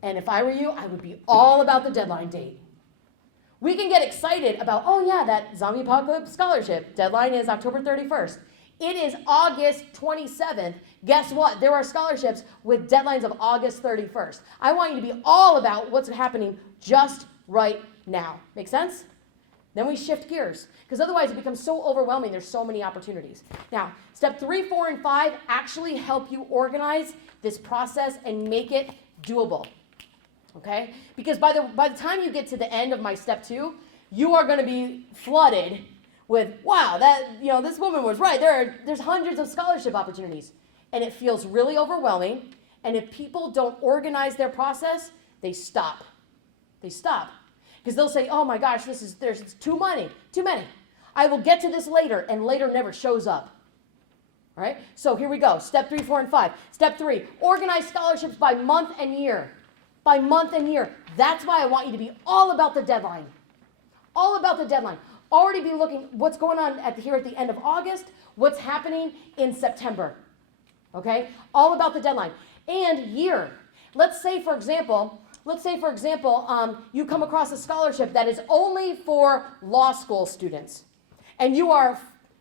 And if I were you, I would be all about the deadline date. We can get excited about, oh yeah, that Zombie Apocalypse scholarship deadline is October 31st. It is August 27th. Guess what? There are scholarships with deadlines of August 31st. I want you to be all about what's happening just right now. Make sense? Then we shift gears, because otherwise it becomes so overwhelming. There's so many opportunities. Now, step 3, 4, and 5 actually help you organize this process and make it doable. Okay? Because by the time you get to the end of my step 2, you are going to be flooded with, wow, this woman was right. There's hundreds of scholarship opportunities. And it feels really overwhelming. And if people don't organize their process, they stop. They stop. Because they'll say, oh my gosh, there's too many. I will get to this later, and later never shows up. All right? So here we go. Step 3, 4, and 5. Step 3, organize scholarships by month and year. By month and year. That's why I want you to be all about the deadline. All about the deadline. Already be looking what's going on here at the end of August, what's happening in September. Okay? All about the deadline. And year. Let's say, for example, you come across a scholarship that is only for law school students, and you are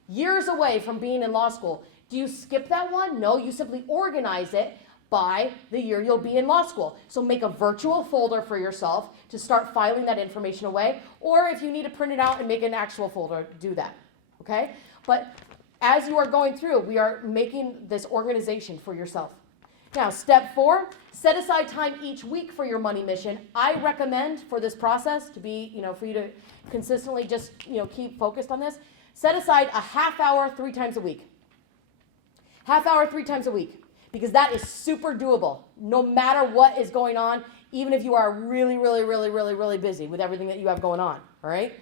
years away from being in law school. Do you skip that one? No, you simply organize it by the year you'll be in law school. So make a virtual folder for yourself to start filing that information away, or if you need to print it out and make an actual folder, do that, okay? But as you are going through, we are making this organization for yourself. Now, step 4, set aside time each week for your money mission. I recommend for this process to be, for you to consistently just, keep focused on this. Set aside a half hour 3 times a week. Half hour 3 times a week. Because that is super doable, no matter what is going on, even if you are really, really, really, really, really busy with everything that you have going on, all right?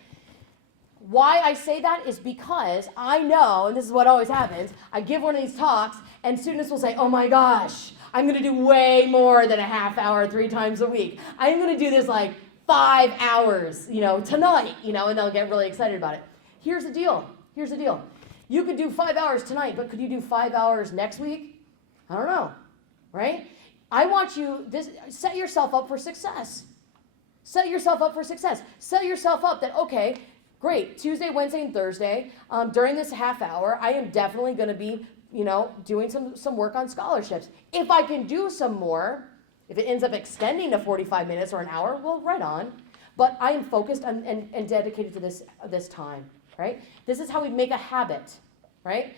Why I say that is because I know, and this is what always happens, I give one of these talks, and students will say, oh my gosh, I'm going to do way more than a half hour 3 times a week. I'm going to do this like 5 hours, tonight, and they'll get really excited about it. Here's the deal. You could do 5 hours tonight, but could you do 5 hours next week? I don't know, right? I want you, set yourself up for success. Set yourself up for success. Set yourself up that, okay, great, Tuesday, Wednesday, and Thursday, during this half hour, I am definitely going to be, doing some work on scholarships. If I can do some more, if it ends up extending to 45 minutes or an hour, well, right on. But I am focused on, and dedicated to this time, right? This is how we make a habit, right?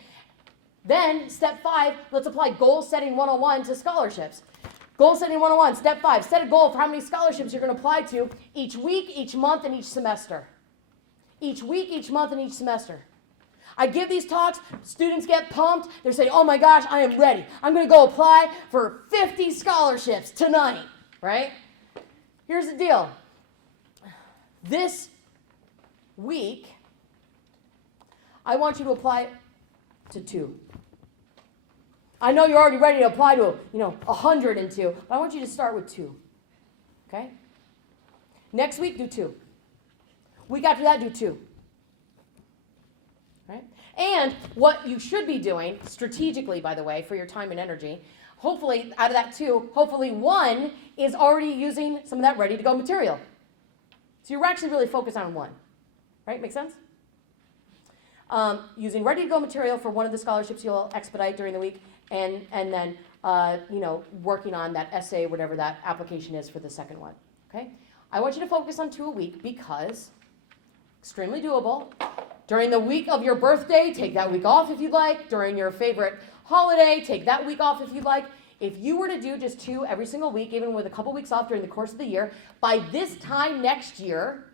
Then, step 5, let's apply goal setting 101 to scholarships. Goal setting 101, step 5, set a goal for how many scholarships you're going to apply to each week, each month, and each semester. Each week, each month, and each semester. I give these talks, students get pumped, they're saying, oh my gosh, I am ready. I'm going to go apply for 50 scholarships tonight, right? Here's the deal. This week, I want you to apply to 2. I know you're already ready to apply to, 102, but I want you to start with 2, okay? Next week, do 2. Week after that, do 2, right? And what you should be doing, strategically, by the way, for your time and energy, hopefully, out of that 2, hopefully 1 is already using some of that ready-to-go material. So you're actually really focused on 1, right? Make sense? Using ready-to-go material for one of the scholarships you'll expedite during the week, and then working on that essay, whatever that application is for the second one, okay? I want you to focus on 2 a week because extremely doable. During the week of your birthday, take that week off if you'd like. During your favorite holiday, take that week off if you'd like. If you were to do just 2 every single week, even with a couple weeks off during the course of the year, by this time next year,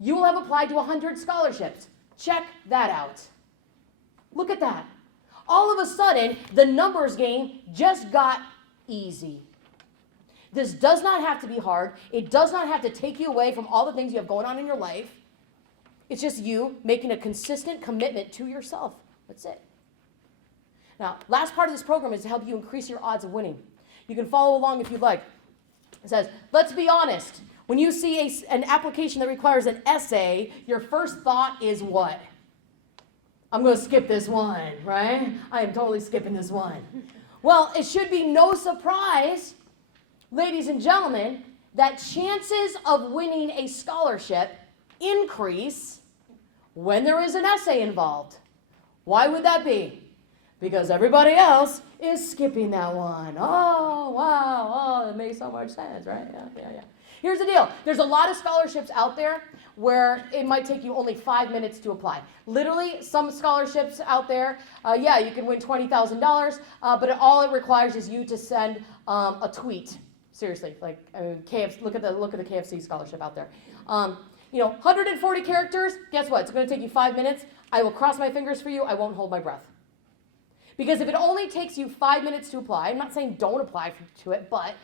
you will have applied to 100 scholarships. Check that out. Look at that. All of a sudden, the numbers game just got easy. This does not have to be hard. It does not have to take you away from all the things you have going on in your life. It's just you making a consistent commitment to yourself. That's it. Now, last part of this program is to help you increase your odds of winning. You can follow along if you'd like. It says, let's be honest. When you see an application that requires an essay, your first thought is what? I'm going to skip this one, right? I am totally skipping this one. Well, it should be no surprise, ladies and gentlemen, that chances of winning a scholarship increase when there is an essay involved. Why would that be? Because everybody else is skipping that one. Oh, wow. Oh, that makes so much sense, right? Yeah. Here's the deal. There's a lot of scholarships out there where it might take you only 5 minutes to apply. Literally, some scholarships out there, you can win $20,000, but all it requires is you to send a tweet. Seriously, like look at the KFC scholarship out there. 140 characters. Guess what? It's going to take you 5 minutes. I will cross my fingers for you. I won't hold my breath. Because if it only takes you 5 minutes to apply, I'm not saying don't apply to it, but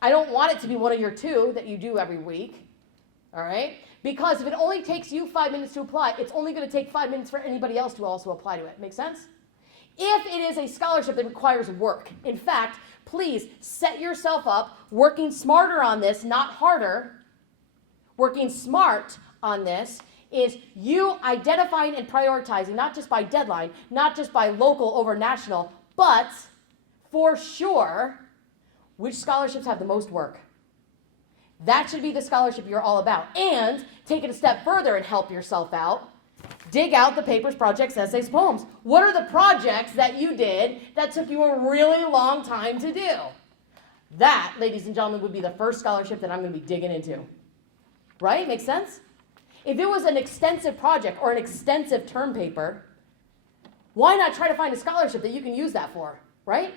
I don't want it to be one of your 2 that you do every week, all right? Because if it only takes you 5 minutes to apply, it's only going to take 5 minutes for anybody else to also apply to it. Make sense? If it is a scholarship that requires work, in fact, please set yourself up working smarter on this, not harder. Working smart on this is you identifying and prioritizing, not just by deadline, not just by local over national, but for sure, which scholarships have the most work. That should be the scholarship you're all about. And take it a step further and help yourself out. Dig out the papers, projects, essays, poems. What are the projects that you did that took you a really long time to do? That, ladies and gentlemen, would be the first scholarship that I'm going to be digging into. Right? Makes sense? If it was an extensive project or an extensive term paper, why not try to find a scholarship that you can use that for, right?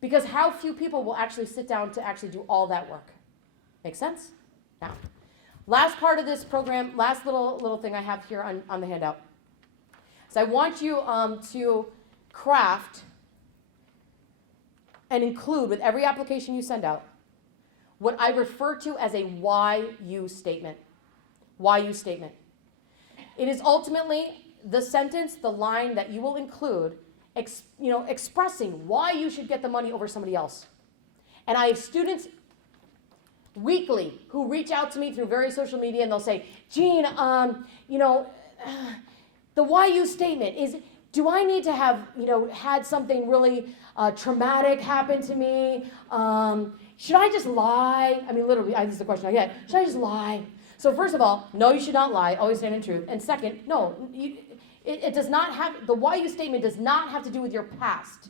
Because how few people will actually sit down to actually do all that work? Make sense? Now, last part of this program, last little thing I have here on the handout. So I want you to craft and include with every application you send out what I refer to as a why-you statement. Why-you statement. It is ultimately the sentence, the line that you will include, expressing why you should get the money over somebody else. And I have students weekly who reach out to me through various social media and they'll say, Jean, the why-you statement is, do I need to have, had something really traumatic happen to me? Should I just lie? I mean, literally, this is the question I get. Should I just lie? So first of all, no, you should not lie. Always stand in truth. And second, no, it does not have, the why you statement does not have to do with your past.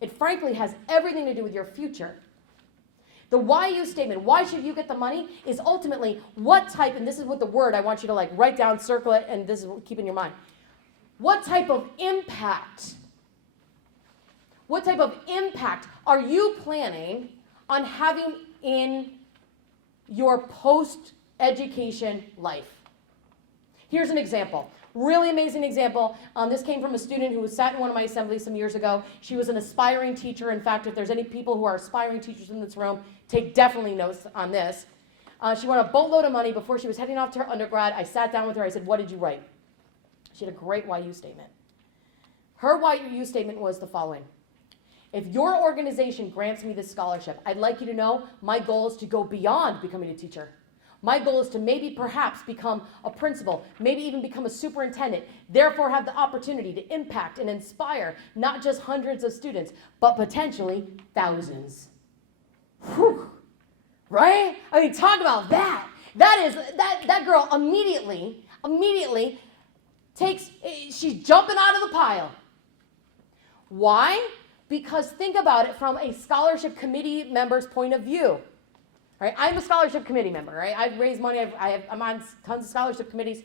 It frankly has everything to do with your future. The why you statement, why should you get the money, is ultimately what type, and this is what the word I want you to write down, circle it, and this is what keep in your mind. What type of impact are you planning on having in your post-education life? Here's an example. Really amazing example. This came from a student who sat in one of my assemblies some years ago. She was an aspiring teacher. In fact, if there's any people who are aspiring teachers in this room, take definitely notes on this. She won a boatload of money before she was heading off to her undergrad. I sat down with her. I said, what did you write? She had a great why-you statement. Her why-you statement was the following. If your organization grants me this scholarship, I'd like you to know my goal is to go beyond becoming a teacher. My goal is to maybe perhaps become a principal, maybe even become a superintendent, therefore have the opportunity to impact and inspire not just hundreds of students, but potentially thousands. Whew. Right? I mean, talk about that. That girl immediately she's jumping out of the pile. Why? Because think about it from a scholarship committee member's point of view. Right? I'm a scholarship committee member. Right? I've raised money. I'm on tons of scholarship committees.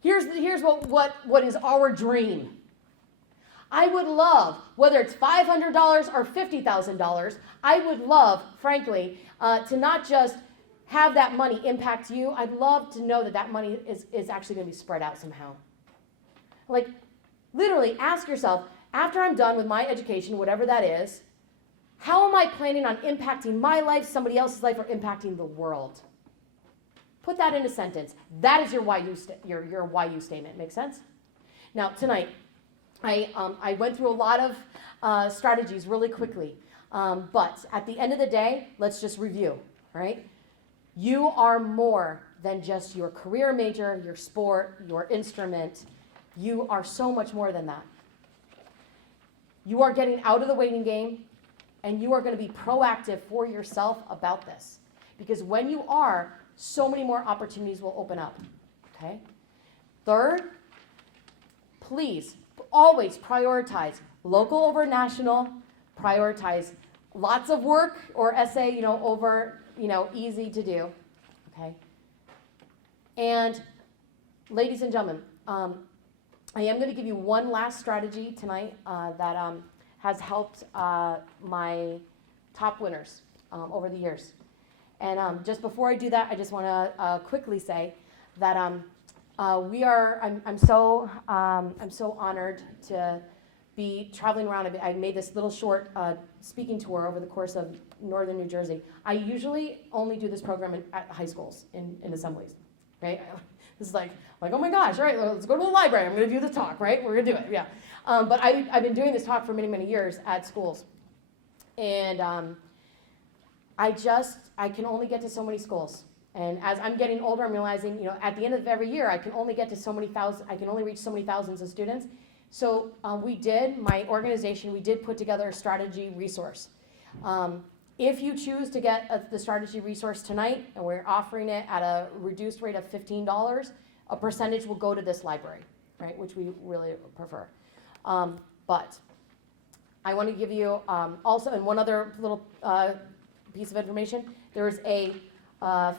Here's what is our dream. I would love, whether it's $500 or $50,000, I would love, frankly, to not just have that money impact you. I'd love to know that that money is actually going to be spread out somehow. Like, literally ask yourself, after I'm done with my education, whatever that is, how am I planning on impacting my life, somebody else's life, or impacting the world? Put that in a sentence. That is your why you statement. Make sense? Now, tonight, I went through a lot of strategies really quickly. But at the end of the day, let's just review, right? You are more than just your career major, your sport, your instrument. You are so much more than that. You are getting out of the waiting game, and you are going to be proactive for yourself about this. Because when you are, so many more opportunities will open up, okay? Third, please always prioritize local over national, prioritize lots of work or essay, over, easy to do, okay? And ladies and gentlemen, I am going to give you one last strategy tonight that has helped my top winners over the years. And just before I do that, I just want to quickly say that I'm so honored to be traveling around. I made this little short speaking tour over the course of northern New Jersey. I usually only do this program at high schools in assemblies, right? This is like, oh my gosh, all right, let's go to the library. I'm going to do the talk, right? We're going to do it, yeah. But I've been doing this talk for many, many years at schools. And I can only get to so many schools. And as I'm getting older, I'm realizing, at the end of every year, I can only get to so many thousand, I can only reach so many thousands of students. So my organization, we did put together a strategy resource. If you choose to get the strategy resource tonight, and we're offering it at a reduced rate of $15, a percentage will go to this library, right, which we really prefer. But I want to give you also, and one other little piece of information, there is a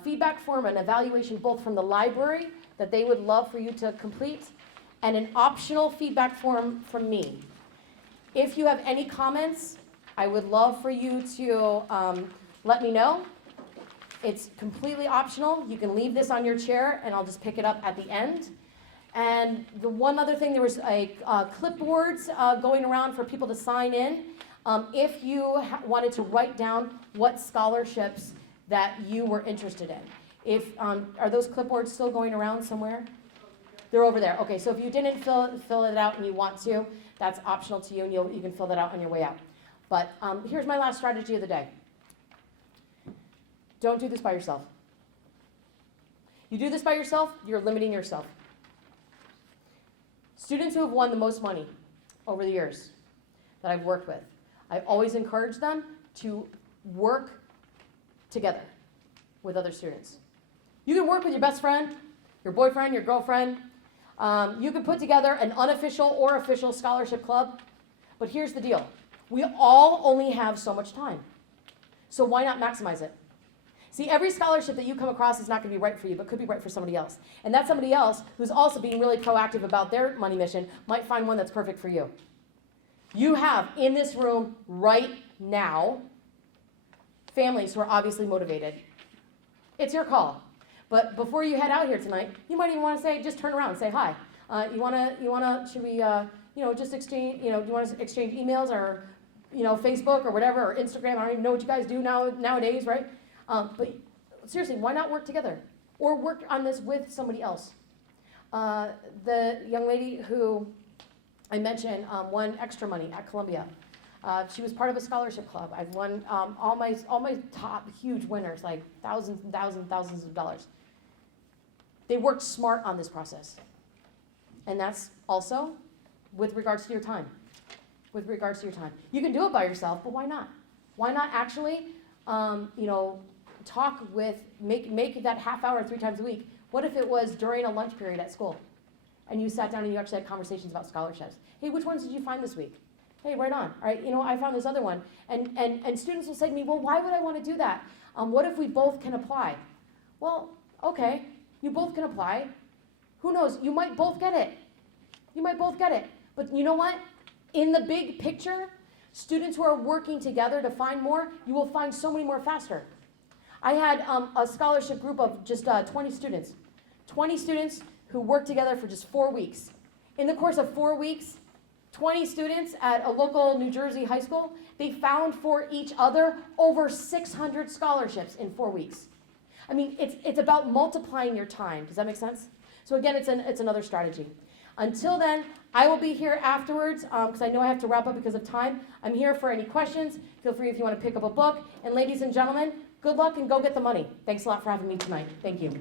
feedback form, an evaluation both from the library that they would love for you to complete, and an optional feedback form from me. If you have any comments, I would love for you to let me know. It's completely optional. You can leave this on your chair, and I'll just pick it up at the end. And the one other thing, there was clipboards going around for people to sign in. If you wanted to write down what scholarships that you were interested in. Are those clipboards still going around somewhere? They're over there. Okay, so if you didn't fill it out and you want to, that's optional to you, and you can fill that out on your way out. But here's my last strategy of the day. Don't do this by yourself. You do this by yourself, you're limiting yourself. Students who have won the most money over the years that I've worked with, I always encourage them to work together with other students. You can work with your best friend, your boyfriend, your girlfriend. You can put together an unofficial or official scholarship club. But here's the deal. We all only have so much time. So why not maximize it? See, every scholarship that you come across is not going to be right for you, but could be right for somebody else. And that somebody else, who's also being really proactive about their money mission, might find one that's perfect for you. You have in this room right now families who are obviously motivated. It's your call. But before you head out here tonight, you might even want to say, just turn around and say hi. Should we, just exchange, do you want to exchange emails or, Facebook or whatever, or Instagram? I don't even know what you guys do nowadays, right? But seriously, why not work together? Or work on this with somebody else? The young lady who I mentioned won extra money at Columbia. She was part of a scholarship club. I've won all my top huge winners, like thousands and thousands and thousands of dollars. They worked smart on this process. And that's also with regards to your time. With regards to your time. You can do it by yourself, but why not? Why not actually, talk with, make that half hour 3 times a week. What if it was during a lunch period at school? And you sat down and you actually had conversations about scholarships. Hey, which ones did you find this week? Hey, right on. All right, I found this other one. And students will say to me, well, why would I want to do that? What if we both can apply? Well, okay, you both can apply. Who knows? You might both get it. You might both get it. But you know what? In the big picture, students who are working together to find more, you will find so many more faster. I had a scholarship group of just 20 students. 20 students who worked together for just 4 weeks. In the course of 4 weeks, 20 students at a local New Jersey high school, they found for each other over 600 scholarships in 4 weeks. I mean, it's about multiplying your time. Does that make sense? So again, it's another strategy. Until then, I will be here afterwards because I know I have to wrap up because of time. I'm here for any questions. Feel free if you want to pick up a book. And ladies and gentlemen, good luck and go get the money. Thanks a lot for having me tonight. Thank you.